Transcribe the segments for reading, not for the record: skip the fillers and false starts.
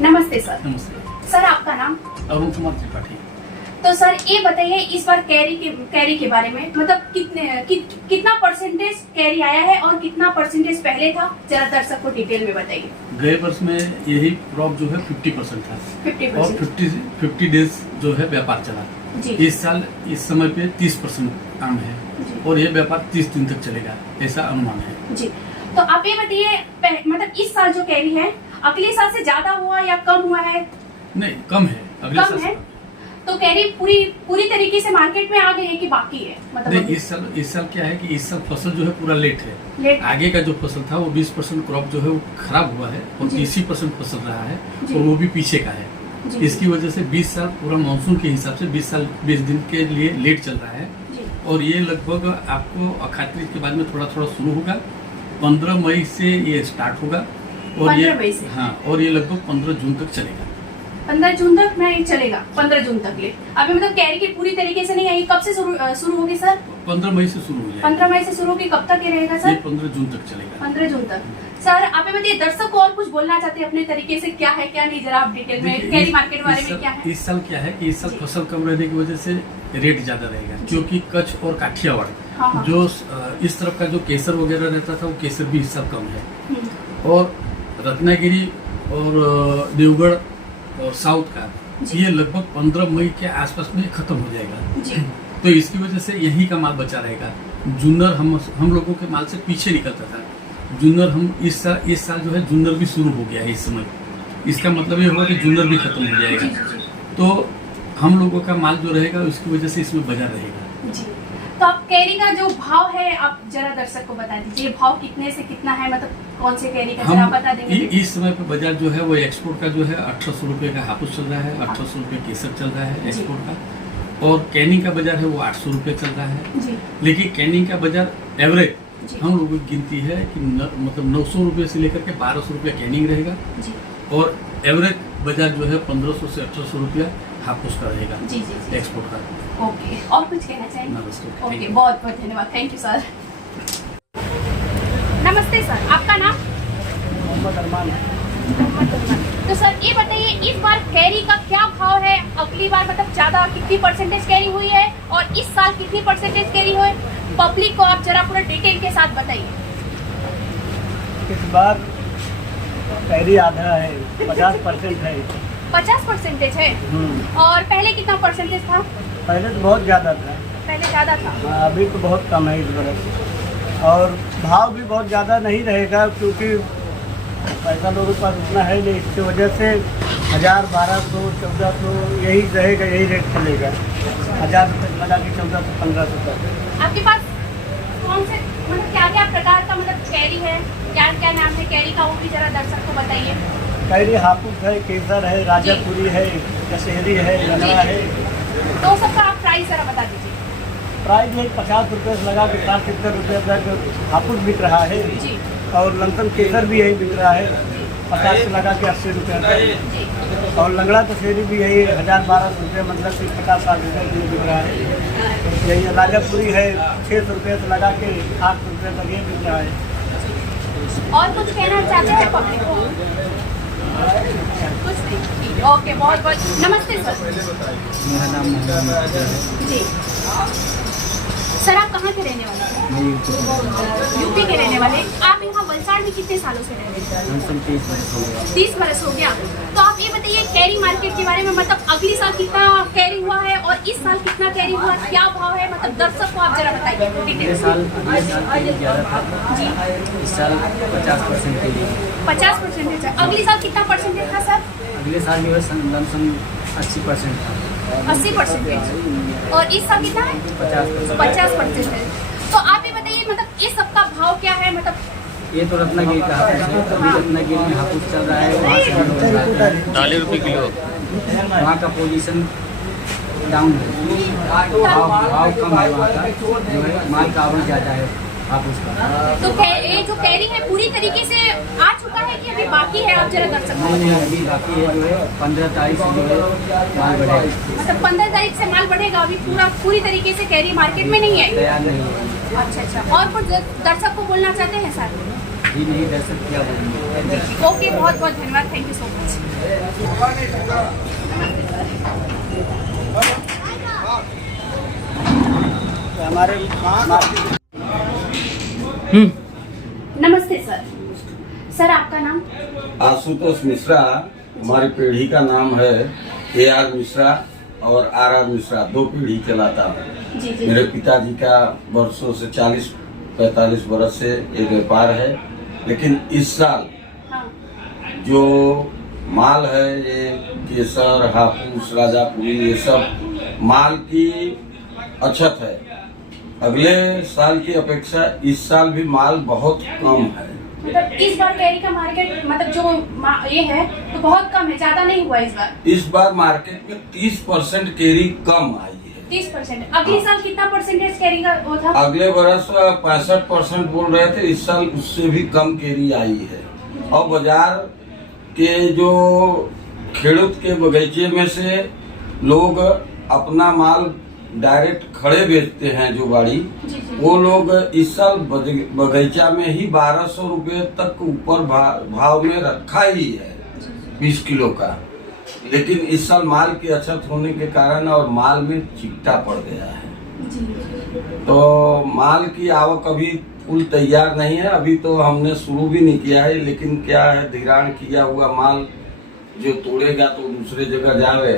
नमस्ते सर। नमस्ते सर आपका नाम? अरुण कुमार त्रिपाठी। तो सर ये बताइए इस बार कैरी के बारे में, मतलब कितना परसेंटेज कैरी आया है और कितना परसेंटेज पहले था, जरा दर्शक को डिटेल में बताइए। गए वर्ष में यही क्रॉप जो है 50% था 50%। और 50 डेज जो है व्यापार चला जी। इस साल इस समय पे 30% आम है जी। और ये व्यापार 30 दिन तक चलेगा, ऐसा अनुमान है जी। तो आप ये बताइए मतलब इस साल जो कैरी है अगले साल से ज्यादा हुआ या कम हुआ है? नहीं, कम है, अगले कम साल है। तो कैरी पूरी तरीके से मार्केट में आ गई है कि बाकी है? मतलब नहीं, इस साल क्या है कि इस साल फसल जो है पूरा लेट है। आगे का जो फसल था वो 20% क्रॉप जो है वो खराब हुआ है और 30% फसल रहा है और वो भी पीछे का है। इसकी वजह से 20 साल पूरा मानसून के हिसाब से 20 दिन के लिए लेट चल रहा है और ये लगभग आपको अखात तीज के बाद में थोड़ा शुरू होगा। 15 मई से ये स्टार्ट होगा और 15 मई से? हाँ, और ये लगभग 15 जून तक चलेगा। 15 जून तक नहीं चलेगा, 15 जून तक ले। अभी मतलब कैरी की पूरी तरीके से नहीं आई, कब से शुरू होगी सर? 15 मई से शुरू हो जाएगा। 15 मई से शुरू होगी, कब तक ये रहेगा सर? ये 15 जून तक चलेगा। 15 जून तक। सर आप बताइए दर्शक को और कुछ बोलना चाहते हैं अपने तरीके से, क्या है क्या नहीं, जरा आप डिटेल में कैरी मार्केट के बारे में क्या है? इस साल क्या है कि इस साल फसल कम रहने की वजह से रेट ज्यादा रहेगा, क्योंकि कच्छ और काठियावाड़ जो इस तरफ का जो केसर वगैरह रहता था वो केसर भी इस साल कम है और रत्नागिरी और देवगढ़ और साउथ का ये लगभग 15 मई के आसपास में खत्म हो जाएगा। तो इसकी वजह से यही का माल बचा रहेगा। जुन्नर हम लोगों के माल से पीछे निकलता था। जुन्नर हम इस साल जो है जुन्नर भी शुरू हो गया है इस समय। इसका मतलब ये होगा कि जुन्नर भी खत्म हो जाएगा, तो हम लोगों का माल जो रहेगा उसकी वजह से इसमें बाजार रहेगा। जी। तो आप कैरी का जो भाव है आप जरा दर्शक को बता दीजिए, भाव कितने से कितना है, मतलब कौन से कैरी का जरा बता देंगे? इस समय पे बाजार जो है वो एक्सपोर्ट का जो है 1800 रुपए का हापुस चल रहा है, 1800 रुपए केसर चल रहा है एक्सपोर्ट का, और कैनिंग का बाजार है वो 800 रुपए चल रहा है। लेकिन कैनिंग का बाजार एवरेज हम लोगों की गिनती है कि मतलब 900 रुपए से लेकर के 1200 रुपया कैनिंग रहेगा और एवरेज बाजार जो है 1500 से 1800 रुपया हापुस का रहेगा एक्सपोर्ट का। ओके, और कुछ कहना चाहिए? ओके, बहुत बहुत धन्यवाद, थैंक यू सर। नमस्ते सर, आपका नाम? मोहम्मद अरमान। तो सर ये बताइए इस बार कैरी का क्या भाव है? अगली बार मतलब ज्यादा कितनी परसेंटेज कैरी हुई है और इस साल कितनी परसेंटेज कैरी हुई? पब्लिक को आप जरा पूरा डिटेल के साथ बताइए। इस बार कैरी आधा है, 50% है। 50% है और पहले कितना परसेंटेज था? पहले तो बहुत ज़्यादा था। पहले ज्यादा था? अभी तो बहुत कम है इस बरस, और भाव भी बहुत ज़्यादा नहीं रहेगा क्योंकि पैसा लोगों के पास उतना है नहीं। इसकी वजह से 1000, 1200, 1400 यही रहेगा, यही रेट चलेगा। 1000 रुपये लगा के 1400, 1500 तक। आपके पास कौन से मतलब क्या क्या प्रकार का मतलब कैरी है, क्या क्या नाम है कैरी का, वो भी जरा दर्शक को बताइए। कैरी हापुस है, केसर है, राजापुरी है, दशहरी है, लंगड़ा है। तो सबका आप प्राइस जरा बता दीजिए। प्राइस है 50 रुपये से लगा के 60-70 रुपये तक हापुस बिक रहा है और लमसम केसर भी यही बिक रहा है 50 से लगा के 80 रुपये तक, और लंगड़ा दशहरी भी यही 1000-1200 रुपये, मतलब कि 50-60 रुपये के बिक रहा है। यही राजापुरी है 600 रुपये से लगा के 800 रुपये तक ये बिक रहा है। और कुछ कहना चाहते हैं पब्लिक को? कुछ नहीं। ओके, बहुत बहुत नमस्ते सर। मेरा नाम मोहम्मद है। जी सर, आप कहाँ के रहने वाले हैं? मैं यूपी के रहने वाले। आप यहाँ वलसाड़ में कितने सालों से रह रहे हैं? 30 वर्ष हो गया। 30 वर्ष हो गया। तो आप ये बताइए कैरी मार्केट के बारे में, मतलब अगली साल कितना कैरी हुआ है और इस साल कितना कैरी हुआ, क्या भाव है, मतलब दर्शक को आप जरा बताइए। अगले साल कैरी ज़्यादा था जी। इस साल 50% कैरी। 50% है। अगली साल कितना परसेंटेज था सर? अगले साल जो है लमसम 80% था। 80% और इस साल कितना है? 50% है। तो आप ये बताइए मतलब इस सब का भाव क्या है? मतलब ये तो रत्नागिरी का हापुस है, अभी रत्नागिरी में हापुस चल रहा है, वहाँ से 40 रुपये किलो। वहाँ का पोजीशन डाउन है, भाव कम है, वहाँ का जो है माल का आवक ज़्यादा है हापुस का। तो ये जो कैरी है पूरी तरीके से आ चुका है कि अभी बाकी है? आप जरा दर्शक को नहीं, अभी बाकी है, जो है 15 तारीख से जो है माल बढ़ेगा। मतलब 15 तारीख से माल बढ़ेगा, अभी पूरी तरीके से कैरी मार्केट में नहीं है, तैयार नहीं है। अच्छा। और कुछ दर्शक को बोलना चाहते हैं सर? जी नहीं, दर्शक क्या बोलेंगे। ओके, बहुत बहुत धन्यवाद, थैंक यू सो मच। हमारे नमस्ते सर। सर आपका नाम? आशुतोष मिश्रा। हमारी पीढ़ी का नाम है AR मिश्रा और RR मिश्रा, 2 पीढ़ी चलाता हूँ। जी जी। मेरे पिताजी का वर्षों से 40-45 वर्ष से ये व्यापार है, लेकिन इस साल हाँ। जो माल है, ये केसर, हापुस, राजापुरी, ये सब माल की अछत है। अगले साल की अपेक्षा इस साल भी माल बहुत कम है। मतलब इस बार कैरी का मार्केट मतलब जो ये है तो बहुत कम है, ज्यादा नहीं हुआ इस बार। इस बार मार्केट में 30% केरी कम आई है। 30%। अगले साल कितना परसेंटेज कैरी का वो था? अगले बरस 65% बोल रहे थे, इस साल उससे भी कम केरी आई है। और बाजार के जो खेड़ूत के बगीचे में से लोग अपना माल डायरेक्ट खड़े बेचते हैं, जो बाड़ी, वो लोग इस साल बगीचा में ही 1200 रुपये तक ऊपर भाव में रखा ही है 20 किलो का। लेकिन इस साल माल की अछत होने के कारण और माल में चिकटा पड़ गया है, तो माल की आवक अभी फुल तैयार नहीं है। अभी तो हमने शुरू भी नहीं किया है, लेकिन क्या है, धिराण किया हुआ माल जो तोड़ेगा तो दूसरे जगह जावे,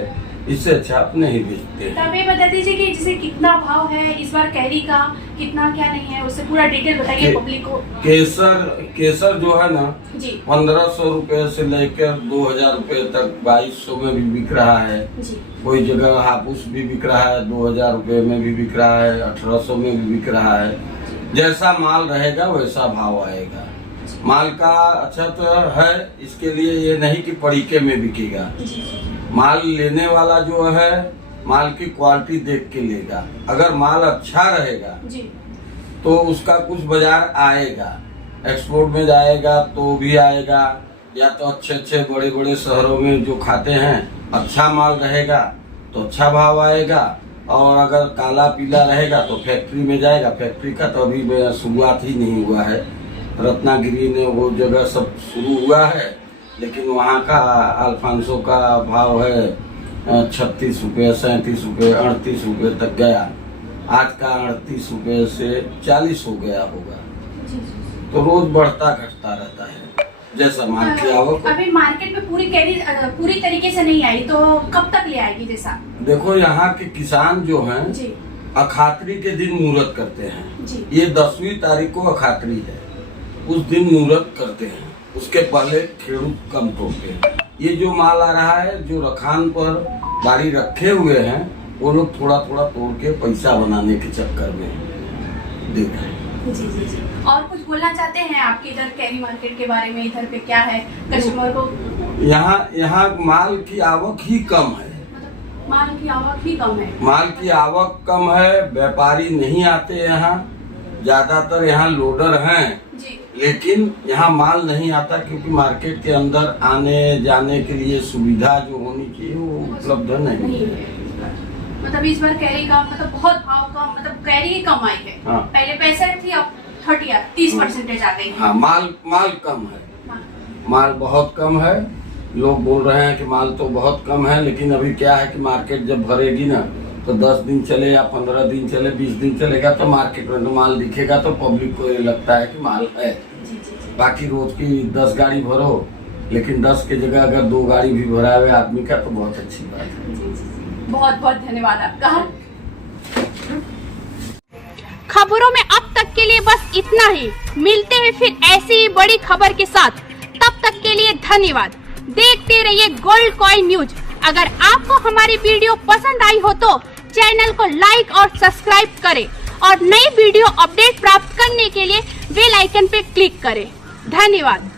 इससे अच्छा अपने ही बेचते हैं। तो आप ये बता दीजिए कि जैसे कितना भाव है इस बार कैरी का, कितना क्या नहीं है, उससे पूरा डिटेल बताइए पब्लिक को। केसर जो है ना जी 1500 रुपए से लेकर 2000 रुपए तक 2200 में भी बिक रहा है। जी। कोई जगह हापुस भी बिक रहा है, 2000 रुपए में भी बिक रहा है, 1800 में भी बिक रहा है। जैसा माल रहेगा वैसा भाव आएगा। माल का अछत है, इसके लिए ये नहीं कि पड़ीके में बिकेगा। माल लेने वाला जो है माल की क्वालिटी देख के लेगा। अगर माल अच्छा रहेगा जी। तो उसका कुछ बाजार आएगा, एक्सपोर्ट में जाएगा तो भी आएगा, या तो अच्छे बड़े बड़े शहरों में जो खाते हैं अच्छा माल रहेगा तो अच्छा भाव आएगा। और अगर काला पीला रहेगा तो फैक्ट्री में जाएगा। फैक्ट्री का तो अभी शुरुआत ही नहीं हुआ है, रत्नागिरी ने वो जगह सब शुरू हुआ है, लेकिन वहाँ का अल्फांसो का भाव है 36 रुपये, 37 रुपये, 38 रुपये तक गया। आज का 38 रुपये से 40 हो गया होगा। तो रोज बढ़ता घटता रहता है जैसा माल की आवक। अभी मार्केट में पूरी कैरी पूरी तरीके से नहीं आई, तो कब तक ले आएगी? जैसा देखो, यहाँ के किसान जो हैं जी अखात्री के दिन मुहूर्त करते हैं जी। ये 10वीं तारीख को अखात्री है, उस दिन मुहूर्त करते हैं। उसके पहले खेड़ूत कम तोड़ते हैं। ये जो माल आ रहा है, जो रखान पर गाड़ी रखे हुए हैं, वो लोग थोड़ा थोड़ा तोड़ के पैसा बनाने के चक्कर में दे रहे हैं। जी जी जी। और कुछ बोलना चाहते हैं आपके इधर कैरी मार्केट के बारे में? इधर पे क्या है कस्टमर को? यहाँ माल की आवक ही कम है। माल की आवक ही कम है। माल की आवक कम है, व्यापारी नहीं आते यहाँ। ज्यादातर यहाँ लोडर हैं जी। लेकिन यहाँ माल नहीं आता, क्योंकि मार्केट के अंदर आने जाने के लिए सुविधा जो होनी चाहिए वो उपलब्ध नहीं है। मतलब इस बार कैरी का मतलब बहुत भाव कम, मतलब कैरी ही कम आई है। हाँ। पहले 65 थी, अब 30% आ गई है। हाँ, माल कम है, माल बहुत कम है। लोग बोल रहे हैं कि माल तो बहुत कम है, लेकिन अभी क्या है कि मार्केट जब भरेगी ना तो 10 दिन चले या 15 दिन चले, 20 दिन चलेगा तो मार्केट में तो माल दिखेगा, तो पब्लिक को ये लगता है कि माल है। बाकी रोज की 10 गाड़ी भरो, लेकिन 10 के जगह अगर 2 गाड़ी भी भरा हुआ आदमी का तो बहुत अच्छी बात है। बहुत बहुत धन्यवाद आपका। खबरों में अब तक के लिए बस इतना ही। मिलते हैं फिर ऐसी ही बड़ी खबर के साथ, तब तक के लिए धन्यवाद। देखते रहिए गोल्ड कॉइन न्यूज। अगर आपको हमारी वीडियो पसंद आई हो तो चैनल को लाइक और सब्सक्राइब करें और नई वीडियो अपडेट प्राप्त करने के लिए बेल आइकन पे क्लिक करें। धन्यवाद।